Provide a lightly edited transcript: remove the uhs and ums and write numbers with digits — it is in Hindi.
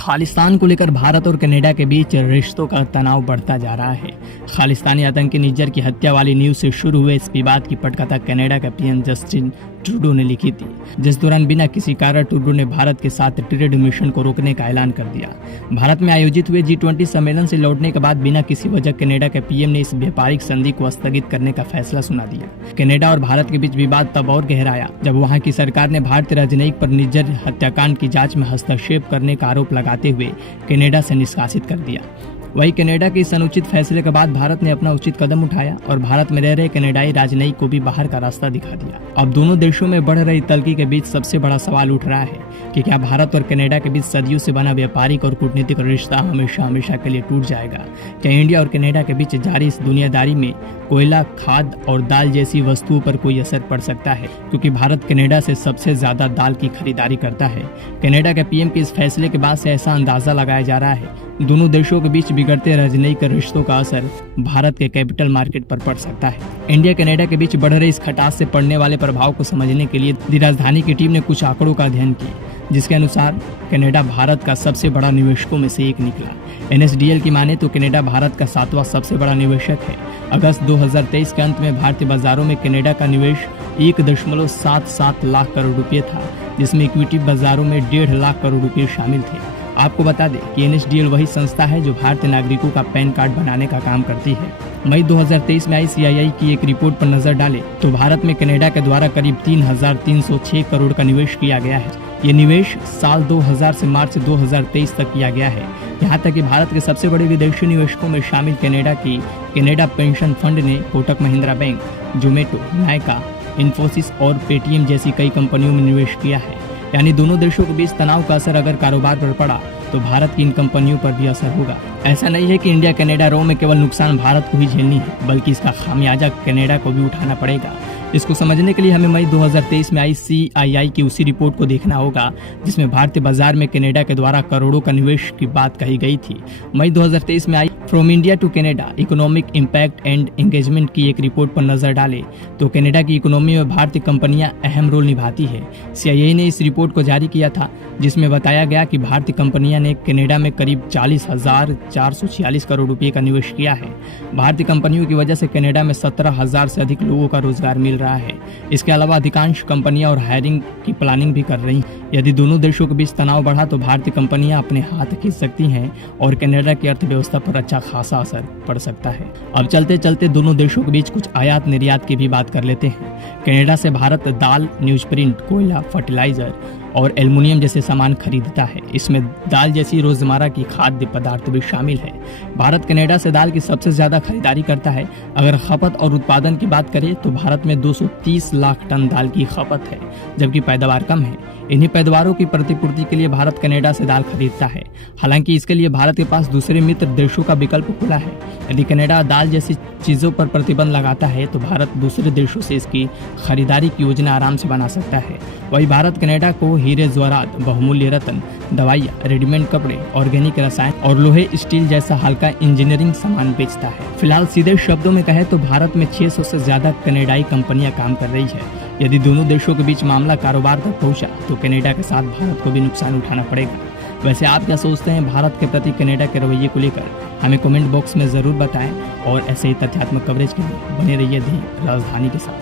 खालिस्तान को लेकर भारत और कनाडा के बीच रिश्तों का तनाव बढ़ता जा रहा है। खालिस्तानी आतंकी निज्जर की हत्या वाली न्यूज से शुरू हुए इस विवाद की पटकथा कनाडा के पीएम जस्टिन ट्रूडो ने लिखी थी, जिस दौरान बिना किसी कारण ट्रूडो ने भारत के साथ ट्रेड मिशन को रोकने का ऐलान कर दिया। भारत में आयोजित हुए G20 सम्मेलन से लौटने के बाद बिना किसी वजह कनाडा के पीएम ने इस व्यापारिक संधि को स्थगित करने का फैसला सुना दिया। कनाडा और भारत के बीच विवाद तब और गहराया जब वहां की सरकार ने भारतीय राजनयिक पर निज्जर हत्याकांड की जांच में हस्तक्षेप करने का आरोप लगाते हुए कनाडा से निष्कासित कर दिया। वहीं कनाडा के इस अनुचित फैसले के बाद भारत ने अपना उचित कदम उठाया और भारत में रह रहे कनाडाई राजनयिक को भी बाहर का रास्ता दिखा दिया। अब दोनों देशों में बढ़ रही तल्खी के बीच सबसे बड़ा सवाल उठ रहा है कि क्या भारत और कनाडा के बीच सदियों से बना व्यापारिक और कूटनीतिक रिश्ता हमेशा के लिए टूट जाएगा। क्या इंडिया और कनाडा के बीच जारी इस दुनियादारी में कोयला, खाद और दाल जैसी वस्तुओं पर कोई असर पड़ सकता है, क्योंकि भारत कनाडा से सबसे ज्यादा दाल की खरीदारी करता है। कनाडा के पीएम के इस फैसले के बाद से ऐसा अंदाजा लगाया जा रहा है दोनों देशों के बीच बिगड़ते राजनयिक रिश्तों का असर भारत के कैपिटल मार्केट पर पड़ सकता है। इंडिया कनाडा के बीच बढ़ रही इस खटास से पड़ने वाले प्रभाव को समझने के लिए दी राजधानी की टीम ने कुछ आंकड़ों का अध्ययन किया, जिसके अनुसार कनाडा भारत का सबसे बड़ा निवेशकों में से एक निकला। NSDL की माने तो कनाडा भारत का 7वां सबसे बड़ा निवेशक है। अगस्त 2023 के अंत में भारतीय बाजारों में कनाडा का निवेश 1.77 लाख करोड़ रुपये था, जिसमें इक्विटी बाजारों में 1.5 लाख करोड़ रुपये शामिल थे। आपको बता दें कि NSDL वही संस्था है जो भारतीय नागरिकों का पैन कार्ड बनाने का काम करती है। मई 2023 में आई CII की एक रिपोर्ट पर नजर डालें तो भारत में कनाडा के द्वारा करीब 3,306 करोड़ का निवेश किया गया है। ये निवेश साल 2000 से मार्च 2023 तक किया गया है। यहाँ तक कि भारत के सबसे बड़े विदेशी निवेशकों में शामिल कनाडा की कनाडा पेंशन फंड ने कोटक महिंद्रा बैंक, जोमेटो, नायका, इन्फोसिस और पेटीएम जैसी कई कंपनियों में निवेश किया है। यानी दोनों देशों के बीच तनाव का असर अगर कारोबार पर पड़ा तो भारत की इन कंपनियों पर भी असर होगा। ऐसा नहीं है कि इंडिया कनाडा रो में केवल नुकसान भारत को ही झेलनी है, बल्कि इसका खामियाजा कनाडा को भी उठाना पड़ेगा। इसको समझने के लिए हमें मई 2023 में आई CII की उसी रिपोर्ट को देखना होगा, जिसमें भारतीय बाजार में कनाडा के द्वारा करोड़ों का निवेश की बात कही गई थी। मई 2023 में I from India to Canada economic impact and engagement की एक रिपोर्ट पर नजर डालें तो कनाडा की इकोनॉमी में भारतीय कंपनियां अहम रोल निभाती है। CII ने इस रिपोर्ट को जारी किया था, जिसमें बताया गया कि भारतीय कंपनियां ने कनाडा में करीब 40,446 करोड़ रुपए का निवेश किया है। भारतीय कंपनियों की वजह से कनाडा में 17,000 से अधिक लोगों का रोजगार मिल रहा है। इसके अलावा अधिकांश कंपनियां और हायरिंग की प्लानिंग भी कर रही हैं। यदि दोनों देशों के बीच तनाव बढ़ा तो भारतीय कंपनियां अपने हाथ खींच सकती हैं और कनाडा की अर्थव्यवस्था पर अच्छा खासा असर पड़ सकता है। अब चलते चलते दोनों देशों के बीच कुछ आयात निर्यात की भी बात कर लेते हैं। कनाडा से भारत दाल, न्यूज़प्रिंट, कोयला, फर्टिलाइजर और एल्युमिनियम जैसे सामान खरीदता है। इसमें दाल जैसी रोजमर्रा की खाद्य पदार्थ भी शामिल है। भारत कनाडा से दाल की सबसे ज्यादा खरीदारी करता है। अगर खपत और उत्पादन की बात करें तो भारत में 230 लाख टन दाल की खपत है, जबकि पैदावार कम है। इन्हीं पैदावारों की प्रतिपूर्ति के लिए भारत कनाडा से दाल खरीदता है। हालांकि इसके लिए भारत के पास दूसरे मित्र देशों का विकल्प खुला है। यदि कनाडा दाल जैसी चीजों पर प्रतिबंध लगाता है तो भारत दूसरे देशों से इसकी खरीदारी की योजना आराम से बना सकता है। वही भारत कनाडा को हीरे जवाहरात, बहुमूल्य रत्न, दवाइयाँ, रेडीमेड कपड़े, ऑर्गेनिक रसायन और लोहे स्टील जैसा हल्का इंजीनियरिंग सामान बेचता है। फिलहाल सीधे शब्दों में कहें तो भारत में 600 से ज्यादा कनाडाई कंपनियां काम कर रही है। यदि दोनों देशों के बीच मामला कारोबार तक पहुंचा तो कनाडा के साथ भारत को भी नुकसान उठाना पड़ेगा। वैसे आप क्या सोचते हैं भारत के प्रति कनाडा के रवैये को लेकर? हमें कमेंट बॉक्स में जरूर बताएं और ऐसे ही तथ्यात्मक कवरेज के लिए बने रहिए दी राजधानी के साथ।